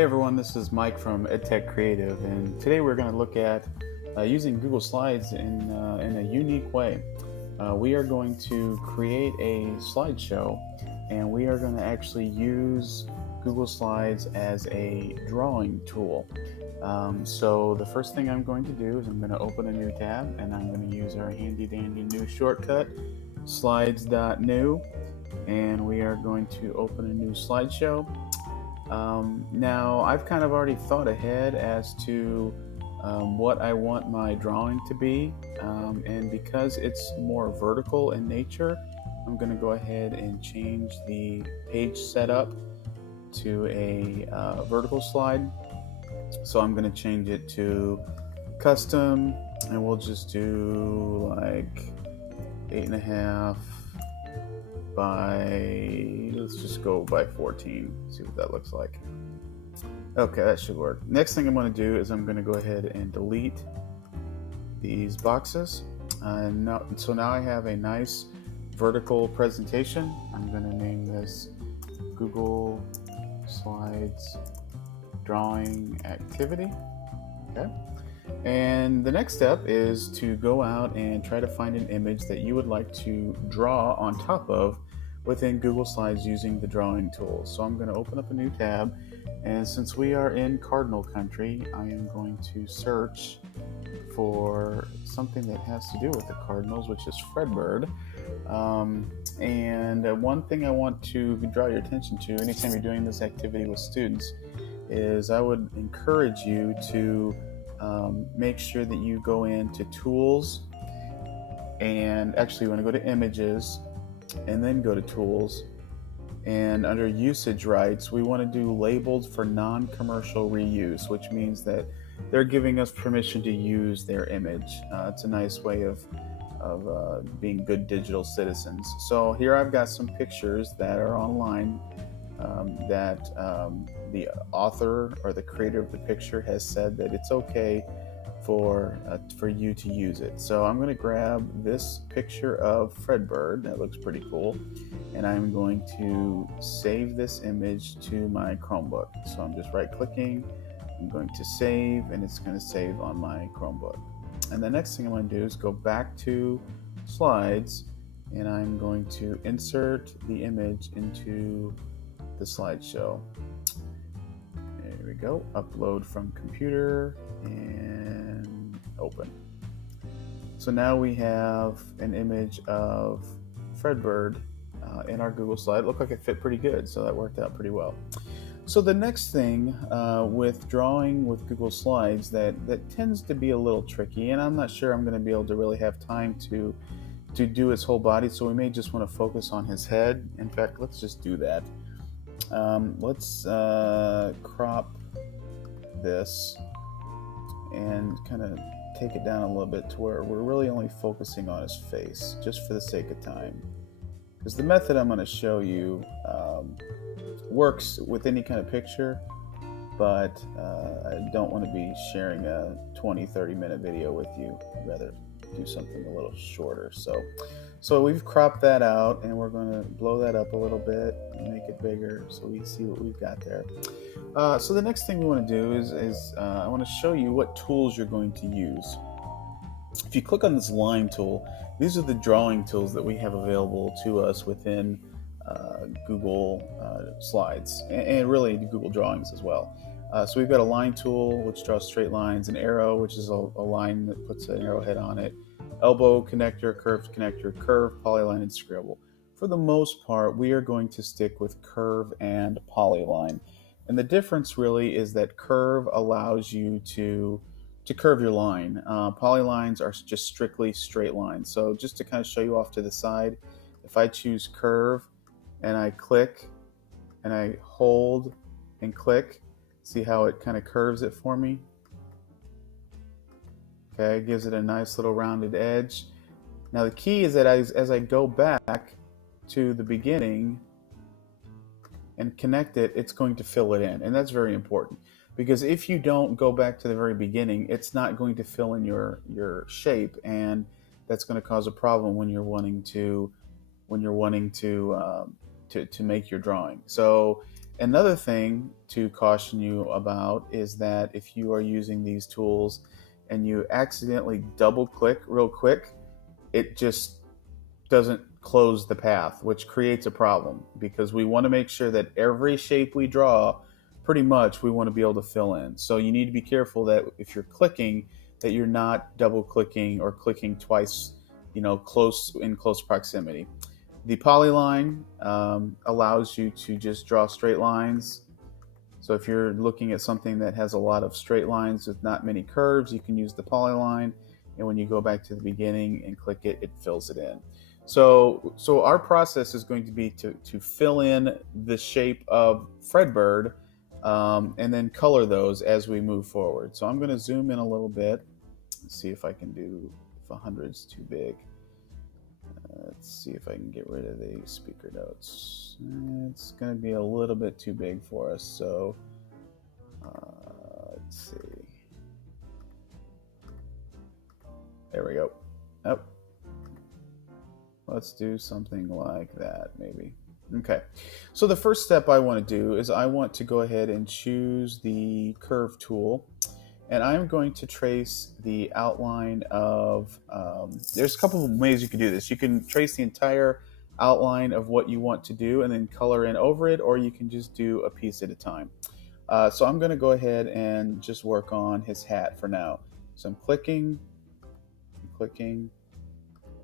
Hey everyone, this is Mike from EdTech Creative, and today we're going to look at using Google Slides in a unique way. We are going to create a slideshow, and we are going to actually use Google Slides as a drawing tool. So the first thing I'm going to do is I'm going to open a new tab, and I'm going to use our handy dandy new shortcut, slides.new, and we are going to open a new slideshow. Now, I've kind of already thought ahead as to what I want my drawing to be, and because it's more vertical in nature, I'm going to go ahead and change the page setup to a vertical slide. So I'm going to change it to custom, and we'll just do like 8.5 by, let's just go by 14, see what that looks like. Okay, that should work. Next thing I'm going to do is I'm going to go ahead and delete these boxes. So now I have a nice vertical presentation. I'm going to name this Google Slides Drawing Activity. Okay. And the next step is to go out and try to find an image that you would like to draw on top of within Google Slides using the drawing tool. So I'm going to open up a new tab, and since we are in Cardinal country, I am going to search for something that has to do with the Cardinals, which is Fredbird. And one thing I want to draw your attention to anytime you're doing this activity with students is I would encourage you to make sure that you go into Tools, and actually you want to go to Images and then go to Tools, and under Usage Rights we want to do Labeled for Non-Commercial Reuse, which means that they're giving us permission to use their image. It's a nice way of being good digital citizens. So here I've got some pictures that are online that the author or the creator of the picture has said that it's okay for you to use it. So I'm going to grab this picture of Fredbird that looks pretty cool, and I'm going to save this image to my Chromebook. So I'm just right clicking, I'm going to save, and it's going to save on my Chromebook. And the next thing I'm going to do is go back to Slides, and I'm going to insert the image into the slideshow. There we go. Upload from computer and open. So now we have an image of Fredbird in our Google slide. It looked like it fit pretty good, so that worked out pretty well. So the next thing with drawing with Google Slides that tends to be a little tricky, and I'm not sure I'm going to be able to really have time to do his whole body, so we may just want to focus on his head. In fact, let's just do that. Let's crop this and kind of take it down a little bit to where we're really only focusing on his face, just for the sake of time. Because the method I'm going to show you works with any kind of picture, but I don't want to be sharing a 20-30 minute video with you. I'd rather do something a little shorter. So we've cropped that out, and we're going to blow that up a little bit and make it bigger so we see what we've got there. So the next thing we want to do is I want to show you what tools you're going to use. If you click on this line tool, these are the drawing tools that we have available to us within Google Slides, and really Google Drawings as well. So we've got a line tool which draws straight lines, an arrow which is a line that puts an arrowhead on it, elbow connector, curved connector, curve, polyline, and scribble. For the most part, we are going to stick with curve and polyline. And the difference really is that curve allows you to curve your line. Polylines are just strictly straight lines. So just to kind of show you off to the side, if I choose curve and I click and I hold and click, see how it kind of curves it for me? Okay, it gives it a nice little rounded edge. Now the key is that as I go back to the beginning and connect it, it's going to fill it in. And that's very important, because if you don't go back to the very beginning, it's not going to fill in your shape, and that's going to cause a problem when you're wanting to make your drawing. So Another thing to caution you about is that if you are using these tools and you accidentally double click real quick, it just doesn't close the path, which creates a problem because we want to make sure that every shape we draw, pretty much, we want to be able to fill in. So you need to be careful that if you're clicking, that you're not double clicking or clicking twice, close proximity. The polyline allows you to just draw straight lines. So if you're looking at something that has a lot of straight lines with not many curves, you can use the polyline. And when you go back to the beginning and click it, it fills it in. So our process is going to be to fill in the shape of Fredbird and then color those as we move forward. So I'm going to zoom in a little bit. Let's see if I can do, if 100 is too big. Let's see if I can get rid of the speaker notes. It's going to be a little bit too big for us. So let's see. There we go. Oh. Let's do something like that, maybe. Okay. So the first step I want to do is I want to go ahead and choose the curve tool. And I'm going to trace the outline of, there's a couple of ways you can do this. You can trace the entire outline of what you want to do and then color in over it, or you can just do a piece at a time. So I'm going to go ahead and just work on his hat for now. So I'm clicking,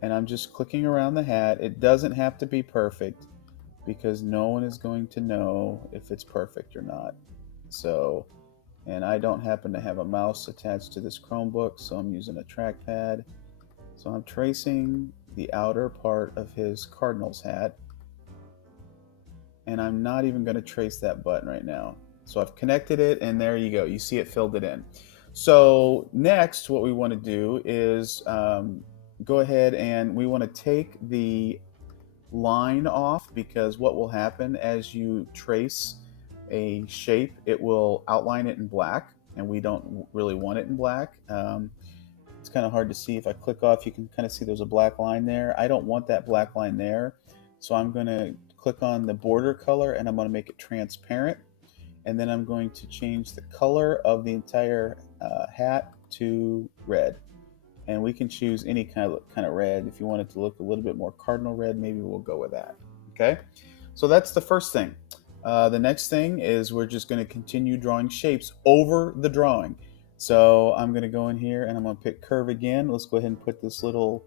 and I'm just clicking around the hat. It doesn't have to be perfect because no one is going to know if it's perfect or not. So, and I don't happen to have a mouse attached to this Chromebook, so I'm using a trackpad. So I'm tracing the outer part of his Cardinals hat, and I'm not even going to trace that button right now. So I've connected it, and there you go. You see it filled it in. So next, what we want to do is go ahead and we want to take the line off, because what will happen as you trace a shape, it will outline it in black, and we don't really want it in black. It's kind of hard to see. If I click off, you can kind of see there's a black line there. I don't want that black line there, so I'm going to click on the border color and I'm going to make it transparent, and then I'm going to change the color of the entire hat to red. And we can choose any kind of red. If you want it to look a little bit more cardinal red, maybe we'll go with that. Okay, so that's the first thing. The next thing is we're just going to continue drawing shapes over the drawing. So I'm going to go in here and I'm going to pick curve again. Let's go ahead and put this little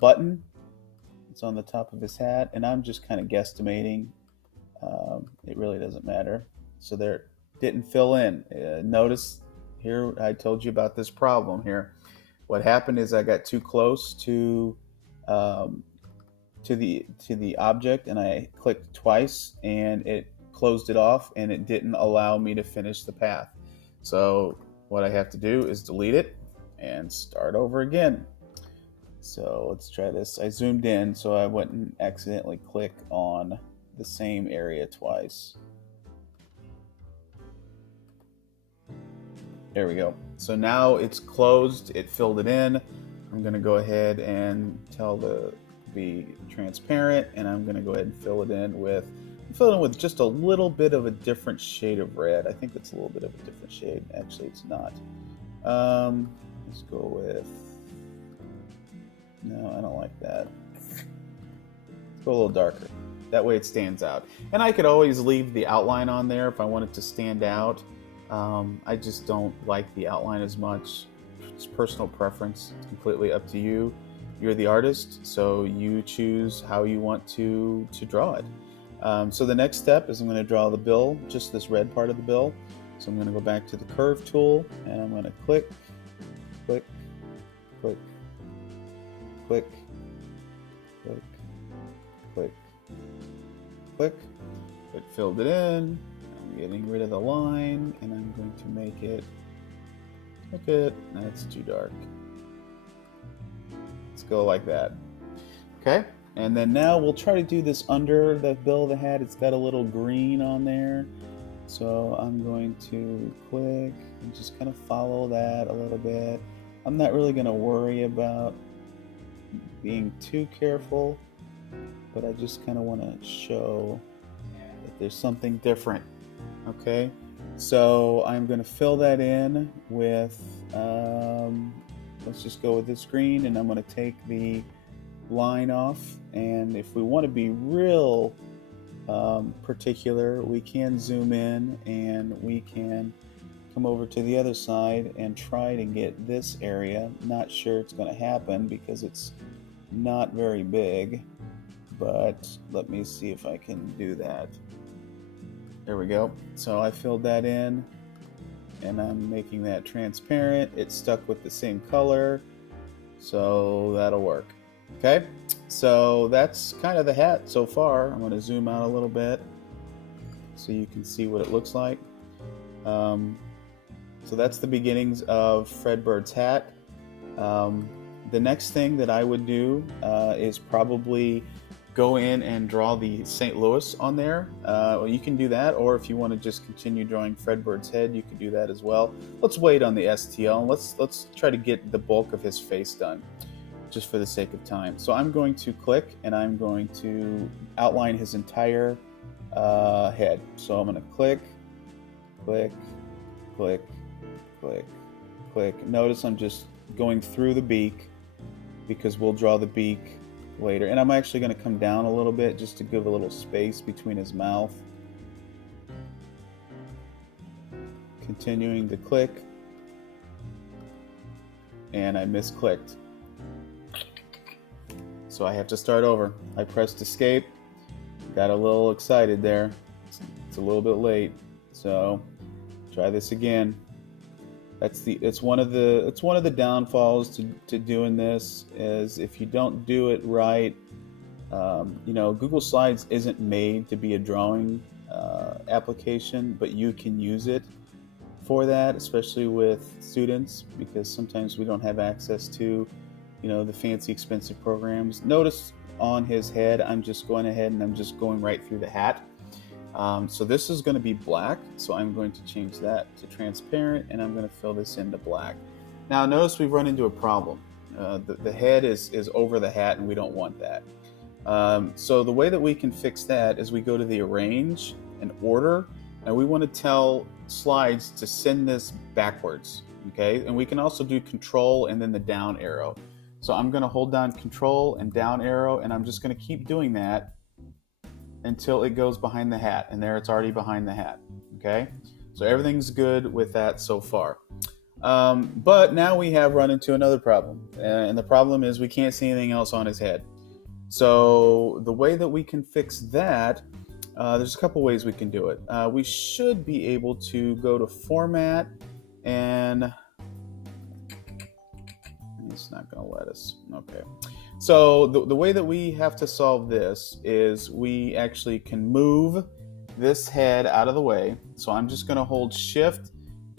button. It's on the top of his hat, and I'm just kind of guesstimating. It really doesn't matter. So there, didn't fill in. Notice here I told you about this problem here. What happened is I got too close to the object, and I clicked twice, and it closed it off, and it didn't allow me to finish the path. So what I have to do is delete it and start over again. So let's try this. I zoomed in so I wouldn't accidentally click on the same area twice. There we go. So now it's closed, it filled it in. I'm going to go ahead and tell the be transparent, and I'm going to go ahead and fill it in with just a little bit of a different shade of red. I think it's a little bit of a different shade. Actually, it's not. Let's go with, no, I don't like that. Let's go a little darker. That way it stands out. And I could always leave the outline on there if I want it to stand out. I just don't like the outline as much. It's personal preference. It's completely up to you. You're the artist, so you choose how you want to draw it. So the next step is I'm going to draw the bill, just this red part of the bill. So I'm going to go back to the curve tool, and I'm going to click, click, click, click, click, click, click. It filled it in. I'm getting rid of the line, and I'm going to make it, look at, that's too dark. Let's go like that. Okay, and then now we'll try to do this under the bill of the hat. It's got a little green on there. So I'm going to click and just kind of follow that a little bit. I'm not really going to worry about being too careful, but I just kind of want to show that There's something different. Okay, so I'm going to fill that in with, let's just go with this green, and I'm going to take the line off. And if we want to be real particular, we can zoom in and we can come over to the other side and try to get this area. Not sure it's going to happen because it's not very big, but let me see if I can do that. There we go. So I filled that in and I'm making that transparent. It's stuck with the same color, so that'll work. Okay, so that's kind of the hat so far. I'm going to zoom out a little bit so you can see what it looks like. So that's the beginnings of Fred Bird's hat. The next thing that I would do is probably go in and draw the St. Louis on there. Well, you can do that, or if you want to just continue drawing Fred Bird's head, you can do that as well. Let's wait on the STL and let's try to get the bulk of his face done, just for the sake of time. So I'm going to click and I'm going to outline his entire head. So I'm going to click, click, click, click, click. Notice I'm just going through the beak because we'll draw the beak later. And I'm actually going to come down a little bit just to give a little space between his mouth. Continuing to click. And I misclicked. So I have to start over. I pressed escape. Got a little excited there. It's a little bit late. So try this again. It's one of the downfalls to doing this is if you don't do it right. Google Slides isn't made to be a drawing application, but you can use it for that, especially with students, because sometimes we don't have access to, the fancy expensive programs. Notice on his head, I'm just going ahead and I'm just going right through the hat. So this is going to be black, so I'm going to change that to transparent, and I'm going to fill this into black. Now notice we've run into a problem. The head is over the hat, and we don't want that. So the way that we can fix that is we go to the arrange and order, and we want to tell Slides to send this backwards, okay? And we can also do control and then the down arrow. So I'm going to hold down control and down arrow, and I'm just going to keep doing that until it goes behind the hat, and there it's already behind the hat. Okay, so everything's good with that so far. But now we have run into another problem, and the problem is we can't see anything else on his head. So the way that we can fix that, there's a couple ways we can do it. We should be able to go to Format, and it's not going to let us. Okay. So the way that we have to solve this is we actually can move this head out of the way. So I'm just going to hold Shift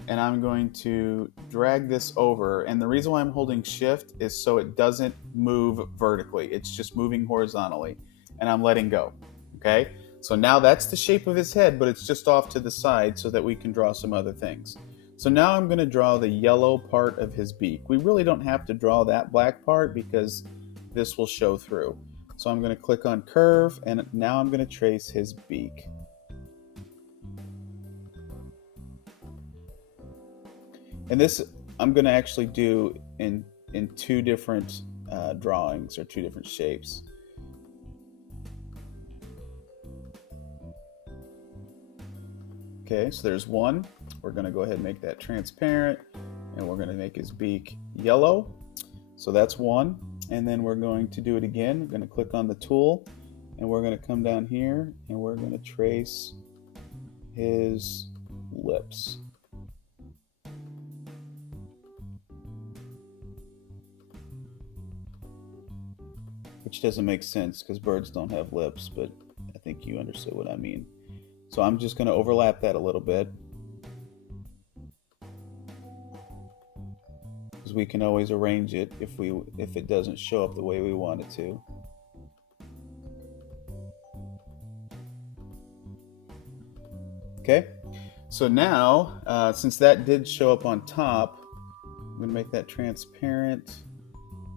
and I'm going to drag this over. And the reason why I'm holding Shift is so it doesn't move vertically. It's just moving horizontally. And I'm letting go. Okay? So now that's the shape of his head, but it's just off to the side so that we can draw some other things. So now I'm going to draw the yellow part of his beak. We really don't have to draw that black part because this will show through. So I'm going to click on curve, and now I'm going to trace his beak. And this I'm going to actually do in two different drawings, or two different shapes. Okay, so there's one. We're going to go ahead and make that transparent, and we're going to make his beak yellow. So that's one. And then we're going to do it again. We're going to click on the tool, and we're going to come down here, and we're going to trace his lips. Which doesn't make sense because birds don't have lips, but I think you understood what I mean. So I'm just going to overlap that a little bit, because we can always arrange it if it doesn't show up the way we want it to. Okay, so now since that did show up on top, I'm going to make that transparent.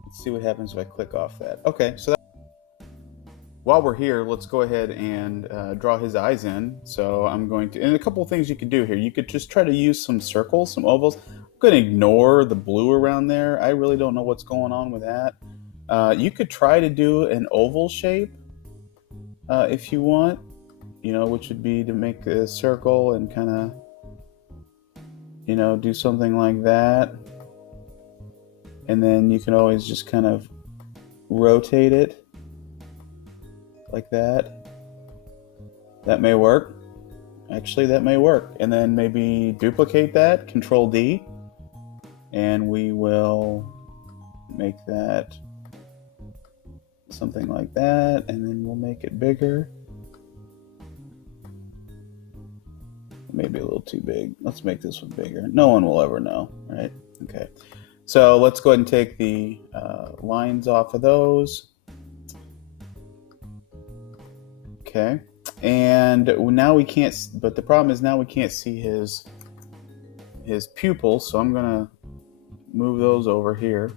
Let's see what happens if I click off that. Okay, so while we're here, let's go ahead and draw his eyes in. So I'm going to, and a couple of things you could do here. You could just try to use some circles, some ovals. I'm going to ignore the blue around there. I really don't know what's going on with that. You could try to do an oval shape if you want, which would be to make a circle and kind of, do something like that. And then you can always just kind of rotate it like that. That may work. Actually, that may work. And then maybe duplicate that, Control D, and we will make that something like that, and then we'll make it bigger. Maybe a little too big. Let's make this one bigger. No one will ever know, right? Okay. So let's go ahead and take the lines off of those. Okay. And now we can't, but the problem is now we can't see his pupils. So I'm going to move those over here.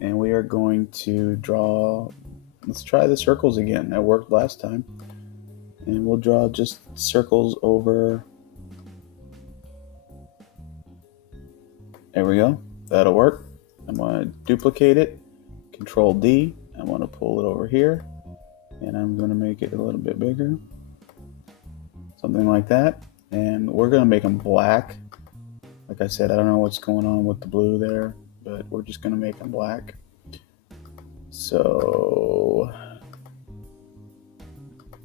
And we are going to draw, let's try the circles again. That worked last time. And we'll draw just circles over. There we go. That'll work. I'm going to duplicate it. Control D. I want to pull it over here. And I'm going to make it a little bit bigger. Something like that. And we're going to make them black. Like I said, I don't know what's going on with the blue there, but we're just going to make them black. So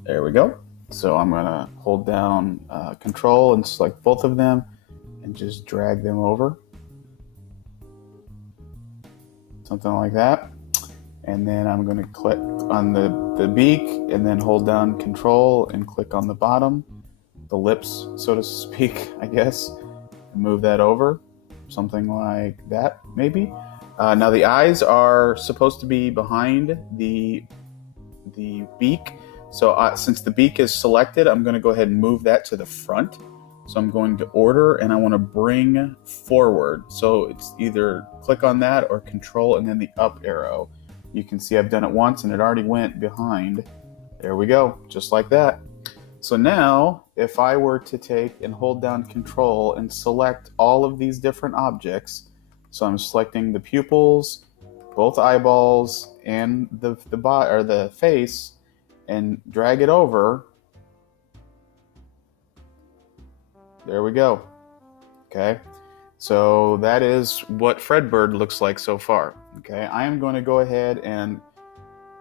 there we go. So I'm going to hold down Control and select both of them and just drag them over. Something like that. And then I'm going to click on the beak and then hold down Control and click on the bottom, the lips, so to speak, I guess, and move that over. Something like that, maybe. Now the eyes are supposed to be behind the beak. So since the beak is selected, I'm going to go ahead and move that to the front. So I'm going to order and I want to bring forward. So it's either click on that or Control and then the up arrow. You can see I've done it once and it already went behind. There we go, just like that. So now if I were to take and hold down Control and select all of these different objects, so I'm selecting the pupils, both eyeballs, and the face, and drag it over. There we go. Okay. So that is what Fredbird looks like so far. Okay. I am going to go ahead and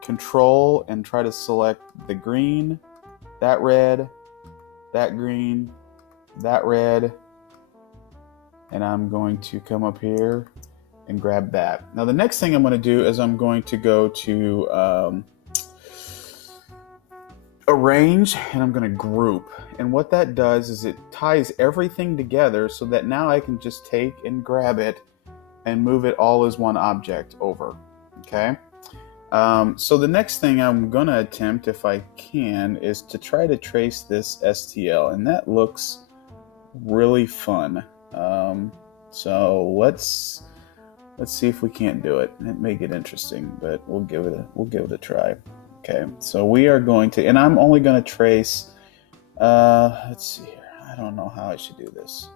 Control and try to select the green, that red, that green, that red, and I'm going to come up here and grab that. Now the next thing I'm going to do is I'm going to go to Arrange, and I'm going to Group. And what that does is it ties everything together so that now I can just take and grab it and move it all as one object over. Okay. So the next thing I'm going to attempt, if I can, is to try to trace this STL, and that looks really fun. So let's see if we can't do it. It may get interesting, but we'll give it a try. Okay, so we are going to, and I'm only going to trace, let's see here. I don't know how I should do this.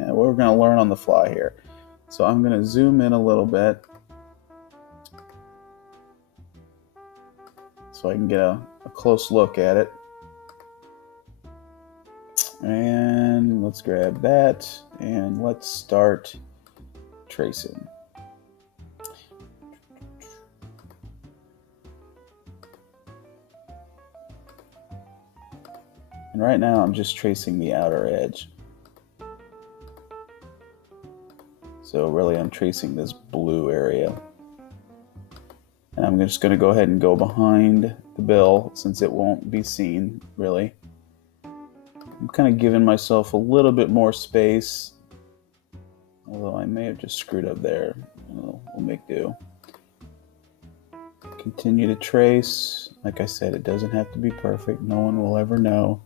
Yeah, we're going to learn on the fly here. So I'm going to zoom in a little bit so I can get a close look at it. And let's grab that and let's start tracing. And right now I'm just tracing the outer edge. So really I'm tracing this blue area. And I'm just going to go ahead and go behind the bill since it won't be seen really. I'm kind of giving myself a little bit more space, although I may have just screwed up there. We'll make do. Continue to trace. Like I said, it doesn't have to be perfect. No one will ever know.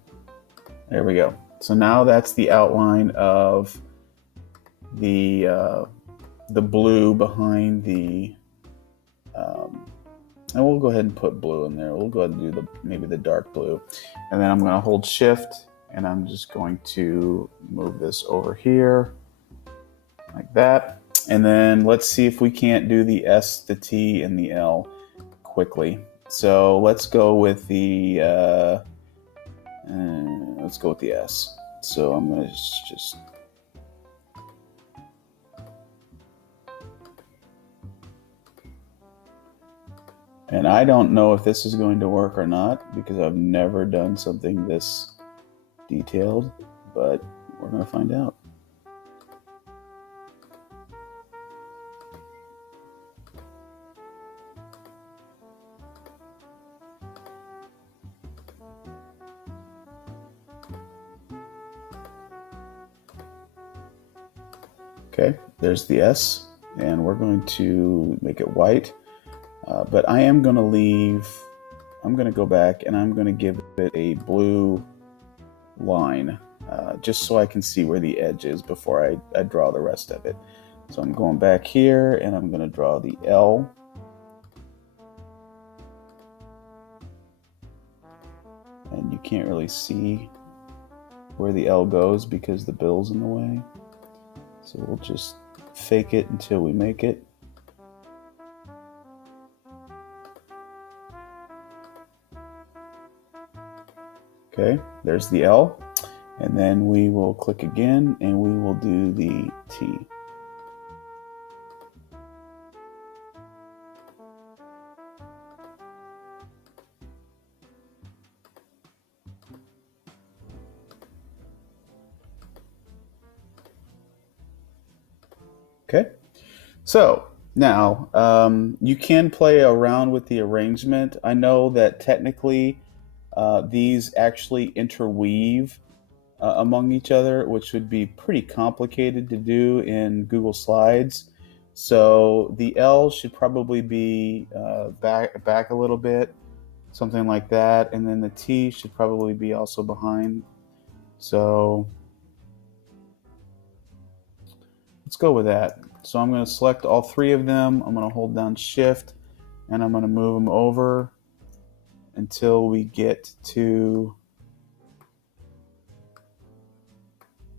There we go. So now that's the outline of the blue behind the And we'll go ahead and put blue in there. We'll go ahead and do maybe the dark blue. And then I'm going to hold shift and I'm just going to move this over here like that. And then let's see if we can't do the S, the T, and the L quickly. So let's go with the S. So I'm going to just and I don't know if this is going to work or not because I've never done something this detailed, but we're going to find out. Okay, there's the S, and we're going to make it white. But I am going to I'm going to go back and I'm going to give it a blue line, just so I can see where the edge is before I draw the rest of it. So I'm going back here and I'm going to draw the L. And you can't really see where the L goes because the bill's in the way. So we'll just fake it until we make it. Okay, there's the L. And then we will click again and we will do the T. Okay, so now you can play around with the arrangement. I know that technically these actually interweave among each other, which would be pretty complicated to do in Google Slides. So the L should probably be back a little bit, something like that, and then the T should probably be also behind. So let's go with that. So I'm going to select all three of them. I'm going to hold down shift and I'm going to move them over until we get to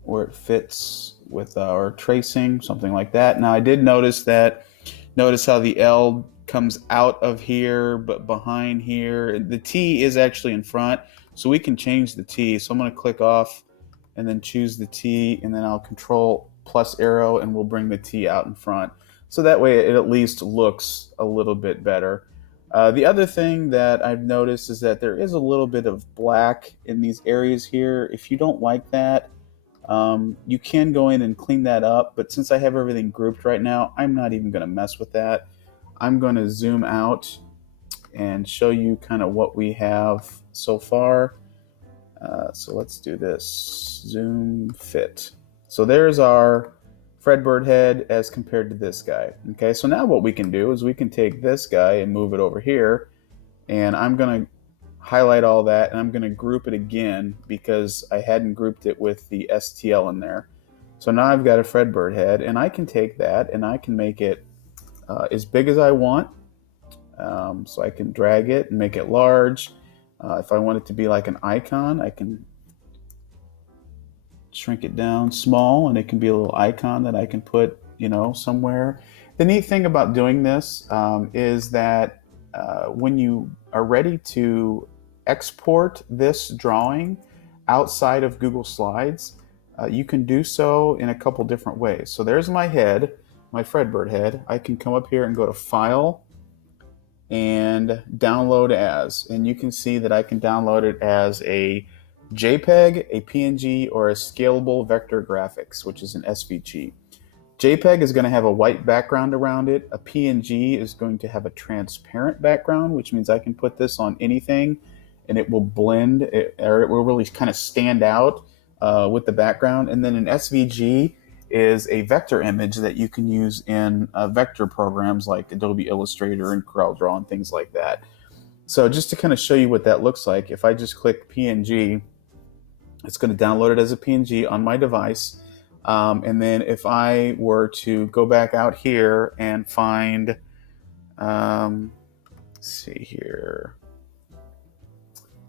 where it fits with our tracing, something like that. Now I did notice how the L comes out of here but behind here. The T is actually in front, so we can change the T. So I'm going to click off and then choose the T, and then I'll control plus arrow and we'll bring the T out in front. So that way it at least looks a little bit better. The other thing that I've noticed is that there is a little bit of black in these areas here. If you don't like that, you can go in and clean that up, but since I have everything grouped right now, I'm not even going to mess with that. I'm going to zoom out and show you kind of what we have so far. So let's do this. Zoom fit. So there's our Fredbird head as compared to this guy. Okay, so now what we can do is we can take this guy and move it over here, and I'm going to highlight all that and I'm going to group it again because I hadn't grouped it with the STL in there. So now I've got a Fredbird head, and I can take that and I can make it as big as I want. So I can drag it and make it large. If I want it to be like an icon, I can shrink it down small and it can be a little icon that I can put, somewhere. The neat thing about doing this is that when you are ready to export this drawing outside of Google Slides, you can do so in a couple different ways. So there's my head, my Fredbird head. I can come up here and go to File and Download As, and you can see that I can download it as a JPEG, a PNG, or a scalable vector graphics, which is an SVG. JPEG is going to have a white background around it. A PNG is going to have a transparent background, which means I can put this on anything and it will blend, or it will really kind of stand out with the background. And then an SVG is a vector image that you can use in vector programs like Adobe Illustrator and CorelDRAW and things like that. So just to kind of show you what that looks like, if I just click PNG, it's going to download it as a PNG on my device. And then if I were to go back out here and find Let's see here.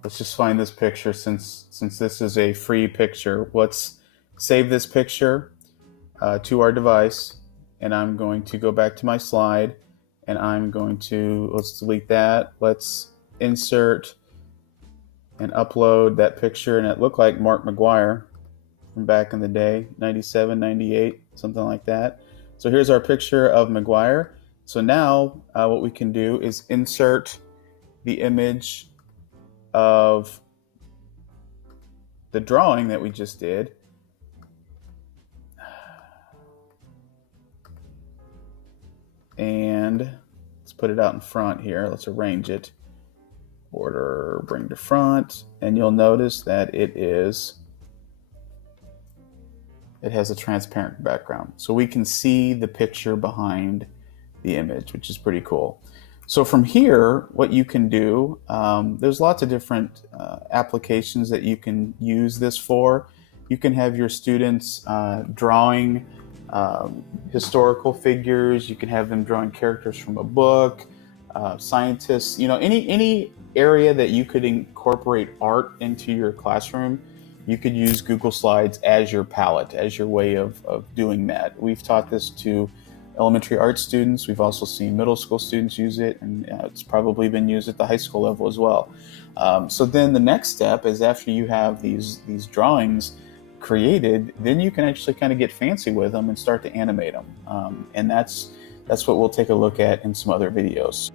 Let's just find this picture since this is a free picture. Let's save this picture to our device, and I'm going to go back to my slide, and I'm going to, let's delete that. Let's insert and upload that picture, and it looked like Mark McGwire from back in the day, 97, 98, something like that. So here's our picture of McGwire. So now what we can do is insert the image of the drawing that we just did. And let's put it out in front here. Let's arrange it. Border, bring to front, and you'll notice that it has a transparent background. So we can see the picture behind the image, which is pretty cool. So from here, what you can do, there's lots of different applications that you can use this for. You can have your students drawing historical figures. You can have them drawing characters from a book, scientists, any area that you could incorporate art into your classroom. You could use Google Slides as your palette, as your way of doing that. We've taught this to elementary art students. We've also seen middle school students use it, and it's probably been used at the high school level as well. So then the next step is, after you have these drawings created, then you can actually kind of get fancy with them and start to animate them. And that's what we'll take a look at in some other videos.